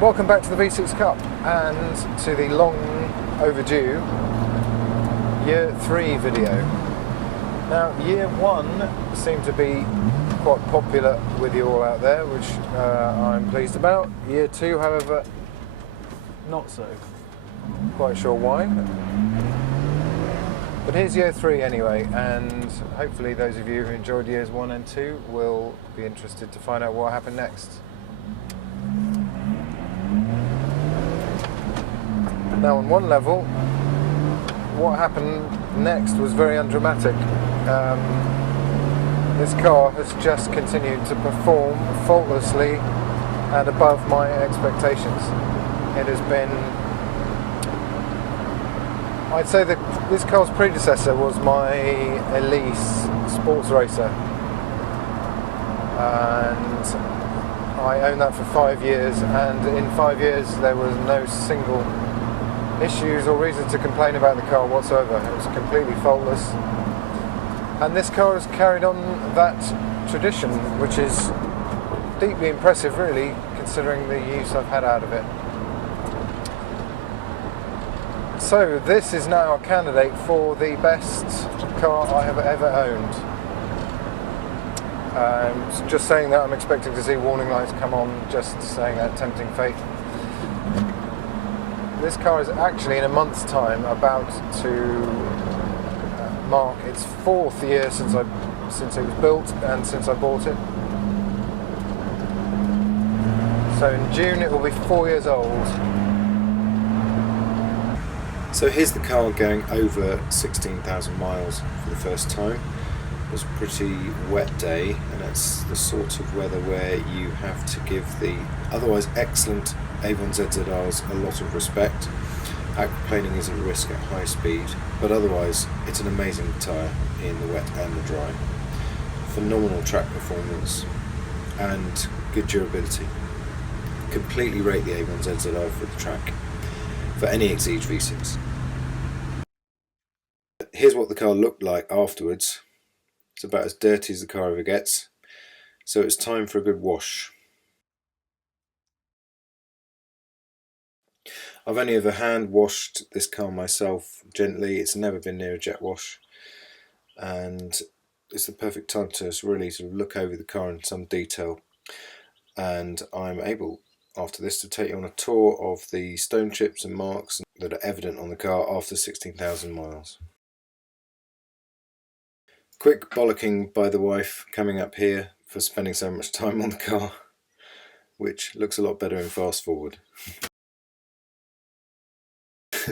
Welcome back to the V6 Cup and to the long overdue Year 3 video. Now, Year 1 seemed to be quite popular with you all out there, which I'm pleased about. Year 2, however, not so. Quite sure why. But here's Year 3 anyway, and hopefully those of you who enjoyed Years 1 and 2 will be interested to find out what happened next. Now, on one level, what happened next was very undramatic. This car has just continued to perform faultlessly and above my expectations. It has been, I'd say that this car's predecessor was my Elise sports racer, and I owned that for 5 years, and in 5 years there was no single issues or reason to complain about the car whatsoever. It was completely faultless, and this car has carried on that tradition, which is deeply impressive really, considering the use I've had out of it. So this is now a candidate for the best car I have ever owned. Just saying that, I'm expecting to see warning lights come on, just saying that, tempting fate. This car is actually in a month's time about to mark its 4th year since it was built and since I bought it. So in June it will be 4 years old. So here's the car going over 16,000 miles for the first time. It was a pretty wet day, and it's the sort of weather where you have to give the otherwise excellent Avon ZZRs a lot of respect. Aquaplaning is a risk at high speed, but otherwise it's an amazing tyre in the wet and the dry. Phenomenal track performance and good durability. Completely rate the Avon ZZR for the track for any Exige V6. Here's what the car looked like afterwards. It's about as dirty as the car ever gets, so it's time for a good wash. I've only ever hand washed this car myself gently. It's never been near a jet wash, and it's the perfect time to really sort of look over the car in some detail, and I'm able after this to take you on a tour of the stone chips and marks that are evident on the car after 16,000 miles. Quick bollocking by the wife coming up here for spending so much time on the car, which looks a lot better in fast forward.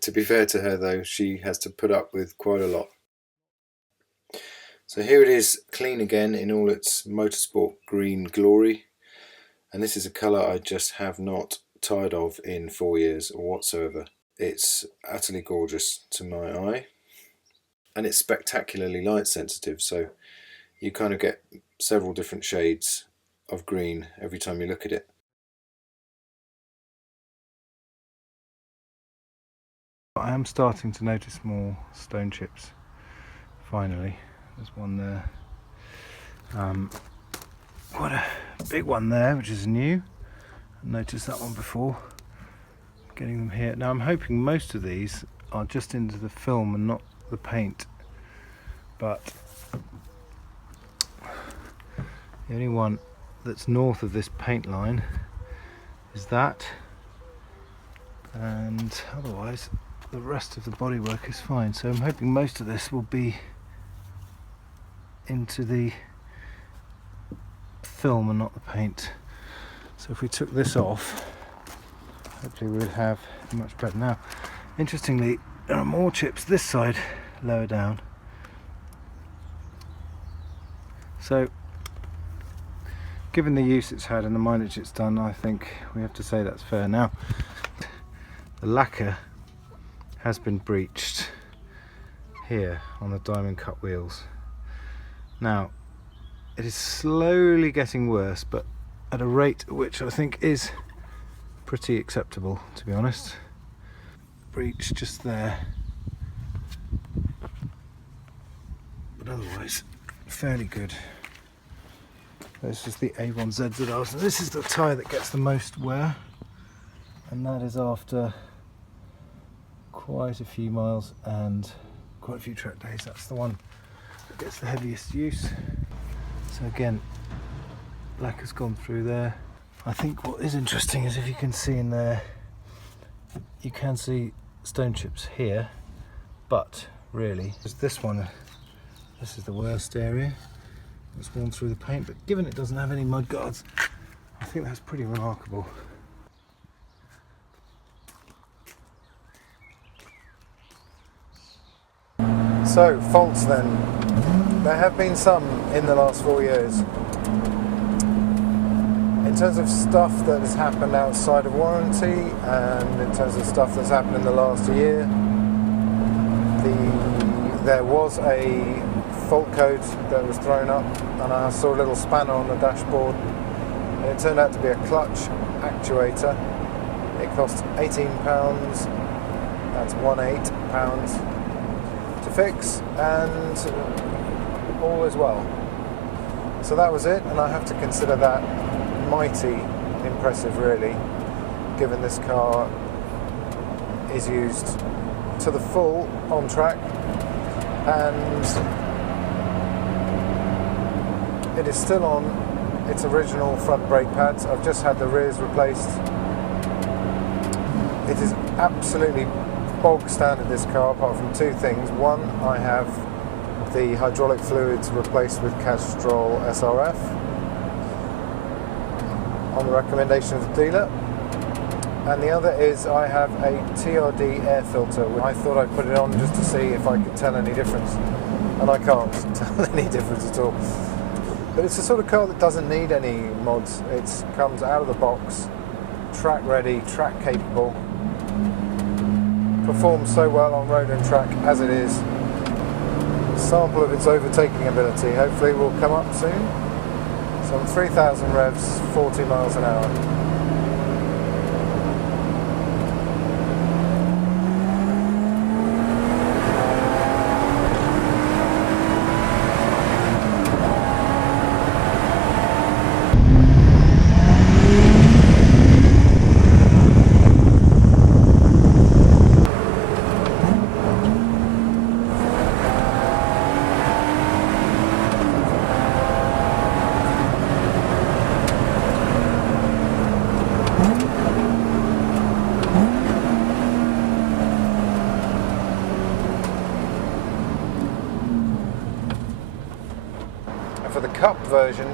To be fair to her though, she has to put up with quite a lot. So here it is, clean again in all its motorsport green glory, and this is a colour I just have not tired of in 4 years or whatsoever. It's utterly gorgeous to my eye, and it's spectacularly light sensitive, so you kind of get several different shades of green every time you look at it. I am starting to notice more stone chips, finally. There's one there. Quite a big one there, which is new. I noticed that one before. Getting them here. Now I'm hoping most of these are just into the film and not the paint, but the only one that's north of this paint line is that, and otherwise the rest of the bodywork is fine. So I'm hoping most of this will be into the film and not the paint. So if we took this off, hopefully we would have much better. Now, interestingly, there are more chips this side lower down. So given the use it's had and the mileage it's done, I think we have to say that's fair. Now, the lacquer has been breached here on the diamond cut wheels. Now, it is slowly getting worse, but at a rate which I think is pretty acceptable, to be honest. Breach just there, but otherwise fairly good. This is the Avon ZZR, so this is the tyre that gets the most wear. and that is after quite a few miles and quite a few track days. That's the one that gets the heaviest use. So again, black has gone through there. I think what is interesting is if you can see in there, you can see stone chips here, but really this one, this is the worst area. It's worn through the paint, but given it doesn't have any mud guards, I think that's pretty remarkable. So, faults then. There have been some in the last 4 years. In terms of stuff that has happened outside of warranty, and in terms of stuff that's happened in the last year, there was a fault code that was thrown up, and I saw a little spanner on the dashboard, and it turned out to be a clutch actuator. It cost £18, that's £18 to fix, and all is well. So that was it, and I have to consider that mighty impressive, really, given this car is used to the full on track, and it is still on its original front brake pads. I've just had the rears replaced. It is absolutely bog standard, this car, apart from two things. One, I have the hydraulic fluids replaced with Castrol SRF on the recommendation of the dealer, and the other is I have a TRD air filter. I thought I'd put it on just to see if I could tell any difference, and I can't tell any difference at all. But it's the sort of car that doesn't need any mods. It comes out of the box, track ready, track capable, performs so well on road and track as it is. Sample of its overtaking ability hopefully will come up soon. Some 3,000 revs, 40 miles an hour. For the Cup version,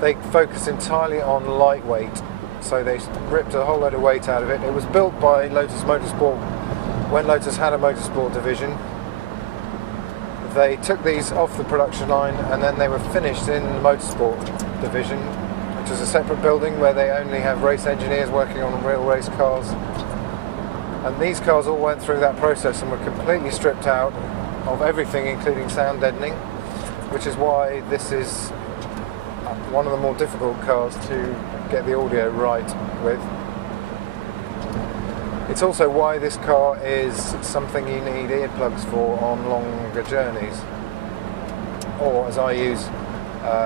they focus entirely on lightweight, so they ripped a whole load of weight out of it. It was built by Lotus Motorsport when Lotus had a motorsport division. They took these off the production line and then they were finished in the motorsport division, which is a separate building where they only have race engineers working on real race cars. And these cars all went through that process and were completely stripped out of everything, including sound deadening, which is why this is one of the more difficult cars to get the audio right with. It's also why this car is something you need earplugs for on longer journeys, or as I use,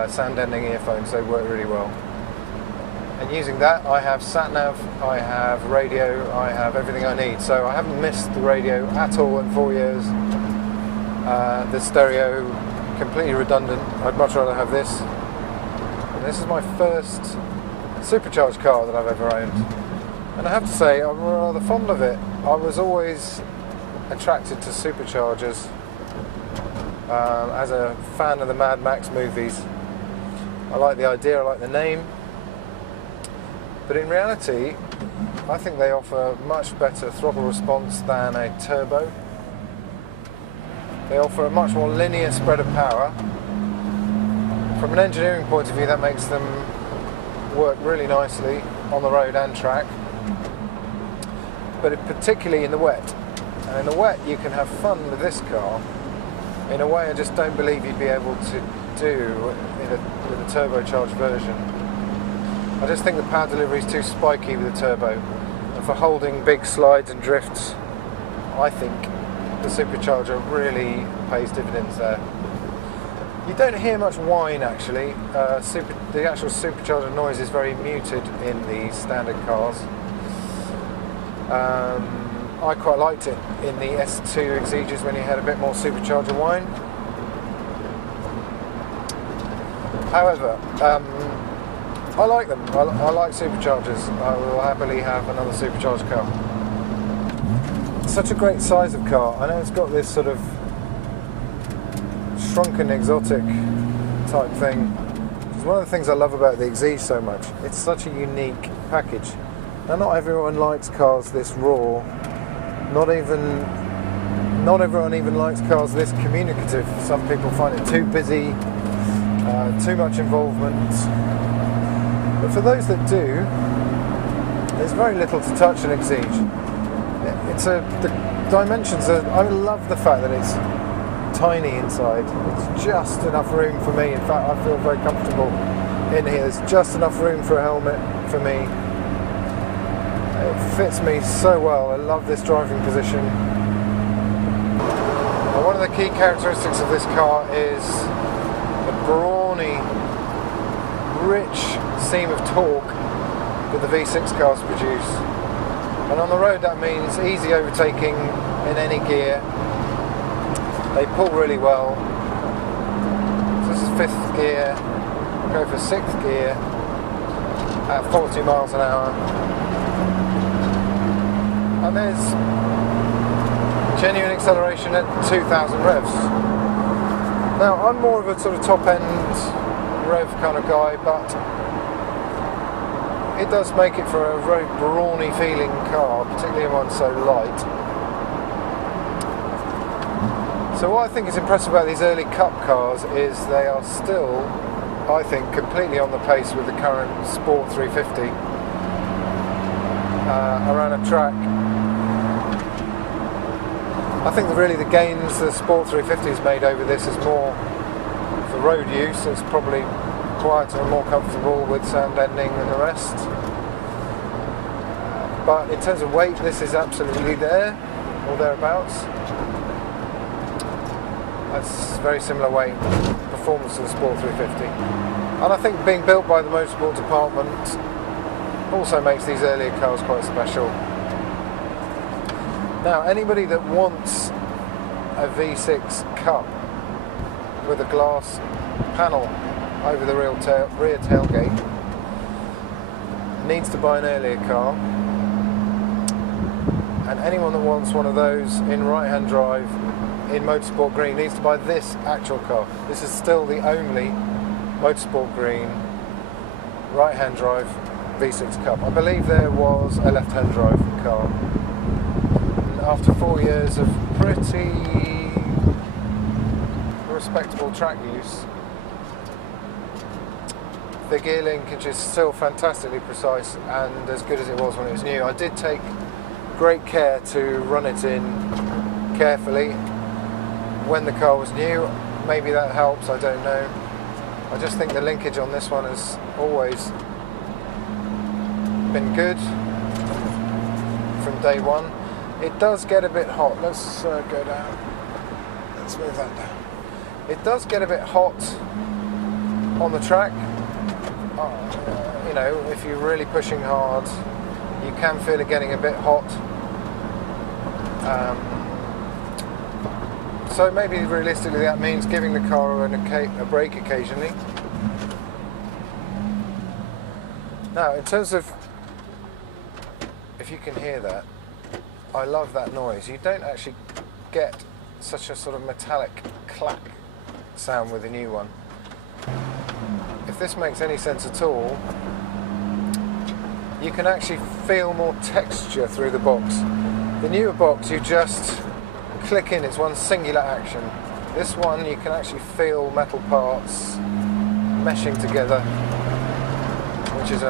sound deadening earphones. They work really well. And using that, I have sat-nav, I have radio, I have everything I need. So I haven't missed the radio at all in 4 years. The stereo, completely redundant. I'd much rather have this. And this is my first supercharged car that I've ever owned, and I have to say I'm rather fond of it. I was always attracted to superchargers as a fan of the Mad Max movies. I like the idea, I like the name, but in reality I think they offer much better throttle response than a turbo. They offer a much more linear spread of power. From an engineering point of view, that makes them work really nicely on the road and track, but particularly in the wet. And in the wet you can have fun with this car in a way I just don't believe you'd be able to do with a turbocharged version. I just think the power delivery is too spiky with the turbo, and for holding big slides and drifts, I think the supercharger really pays dividends there. You don't hear much whine actually. The actual supercharger noise is very muted in the standard cars. I quite liked it in the S2 Exiges when you had a bit more supercharger whine. However, I like them. I like superchargers. I will happily have another supercharged car. Such a great size of car. I know it's got this sort of shrunken exotic type thing. It's one of the things I love about the Exige so much. It's such a unique package. Now, not everyone likes cars this raw. Not everyone even likes cars this communicative. Some people find it too busy, too much involvement. But for those that do, there's very little to touch an Exige. The dimensions are, I love the fact that it's tiny inside. It's just enough room for me. In fact, I feel very comfortable in here. There's just enough room for a helmet for me. It fits me so well. I love this driving position. And one of the key characteristics of this car is the brawny, rich seam of torque that the V6 cars produce. And on the road that means easy overtaking in any gear. They pull really well. So this is 5th gear. Go for 6th gear at 40 miles an hour. And there's genuine acceleration at 2,000 revs. Now, I'm more of a sort of top-end rev kind of guy, but it does make it for a very brawny feeling car, particularly one so light. So what I think is impressive about these early Cup cars is they are still, I think, completely on the pace with the current Sport 350 around a track. I think that really the gains the Sport 350 has made over this is more for road use. It's probably quieter and more comfortable with sound deadening and the rest. But in terms of weight, this is absolutely there, or thereabouts. That's very similar weight performance to the Sport 350. And I think being built by the motorsport department also makes these earlier cars quite special. Now, anybody that wants a V6 Cup with a glass panel over the rear tailgate needs to buy an earlier car, and anyone that wants one of those in right-hand drive in Motorsport Green needs to buy this actual car. This is still the only Motorsport Green right-hand drive V6 Cup. I believe there was a left-hand drive car. After 4 years of pretty respectable track use, the gear linkage is still fantastically precise and as good as it was when it was new. I did take great care to run it in carefully when the car was new. Maybe that helps, I don't know. I just think the linkage on this one has always been good from day one. It does get a bit hot. Let's go down. Let's move that down. It does get a bit hot on the track. You know, if you're really pushing hard, you can feel it getting a bit hot. So maybe realistically that means giving the car a break occasionally. Now, in terms of, if you can hear that, I love that noise. You don't actually get such a sort of metallic clack sound with the new one. If this makes any sense at all, you can actually feel more texture through the box. The newer box, you just click in, it's one singular action. This one, you can actually feel metal parts meshing together, which is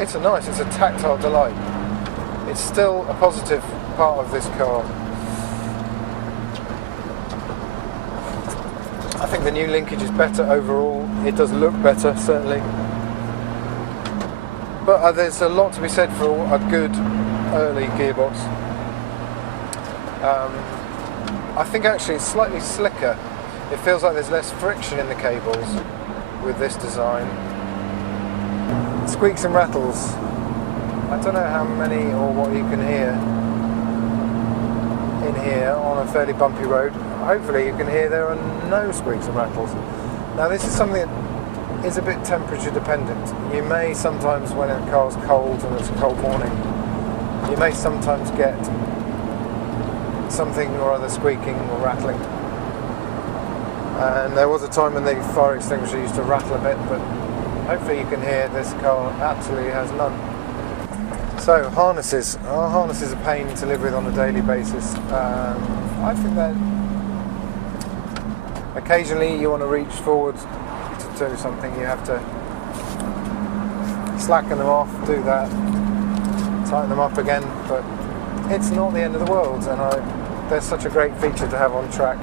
it's a tactile delight. It's still a positive part of this car. I think the new linkage is better overall. It does look better, certainly. But there's a lot to be said for a good early gearbox. I think actually it's slightly slicker. It feels like there's less friction in the cables with this design. Squeaks and rattles. I don't know how many or what you can hear in here on a fairly bumpy road. Hopefully you can hear there are no squeaks and rattles. Now this is something that is a bit temperature dependent. You may sometimes, when a car's cold and it's a cold morning, you may sometimes get something or other squeaking or rattling. And there was a time when the fire extinguisher used to rattle a bit, but hopefully you can hear this car absolutely has none. So harnesses. Our harness is a pain to live with on a daily basis. I think that occasionally you want to reach forward to do something, you have to slacken them off, do that, tighten them up again, but it's not the end of the world, and there's such a great feature to have on track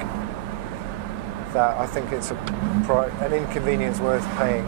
that I think it's an inconvenience worth paying.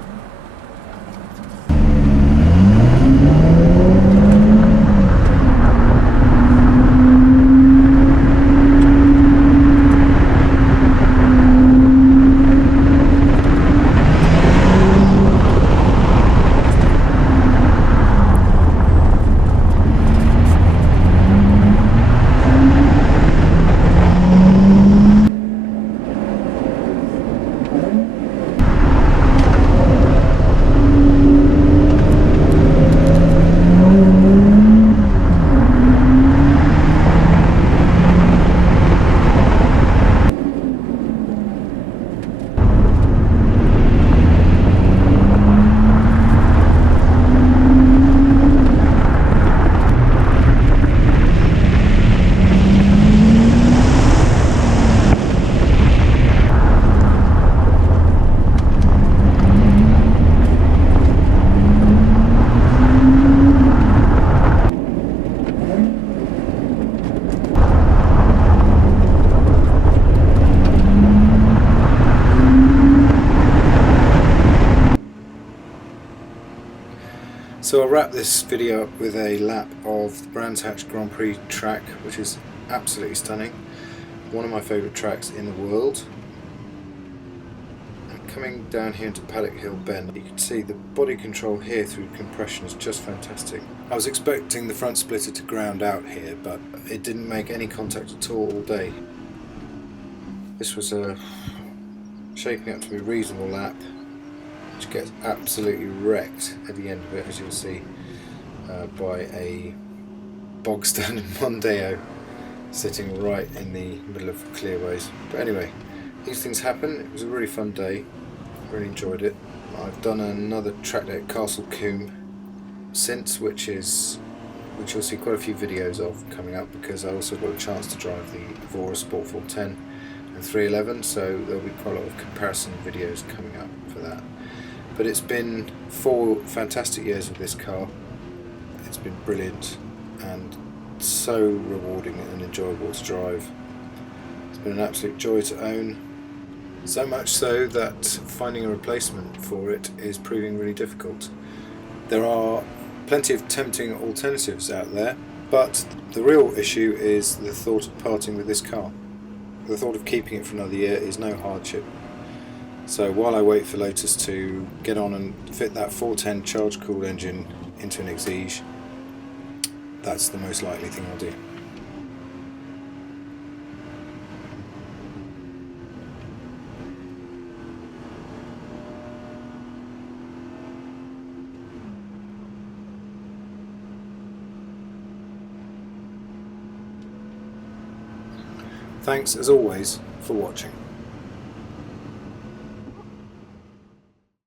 So I'll wrap this video up with a lap of the Brands Hatch Grand Prix track, which is absolutely stunning. One of my favourite tracks in the world. And coming down here into Paddock Hill Bend, you can see the body control here through compression is just fantastic. I was expecting the front splitter to ground out here, but it didn't make any contact at all day. This was shaping up to be a reasonable lap, which gets absolutely wrecked at the end of it, as you'll see, by a bog standard Mondeo sitting right in the middle of clearways. But anyway, these things happen. It was a really fun day, really enjoyed it. I've done another track day at Castle Combe since, which you'll see quite a few videos of coming up, because I also got a chance to drive the Evora Sport 410 and 311, so there'll be quite a lot of comparison videos coming up for that. But it's been 4 fantastic years with this car. It's been brilliant and so rewarding and enjoyable to drive. It's been an absolute joy to own, so much so that finding a replacement for it is proving really difficult. There are plenty of tempting alternatives out there, but the real issue is the thought of parting with this car. The thought of keeping it for another year is no hardship. So while I wait for Lotus to get on and fit that 410 charge-cooled engine into an Exige, that's the most likely thing I'll do. Thanks as always for watching.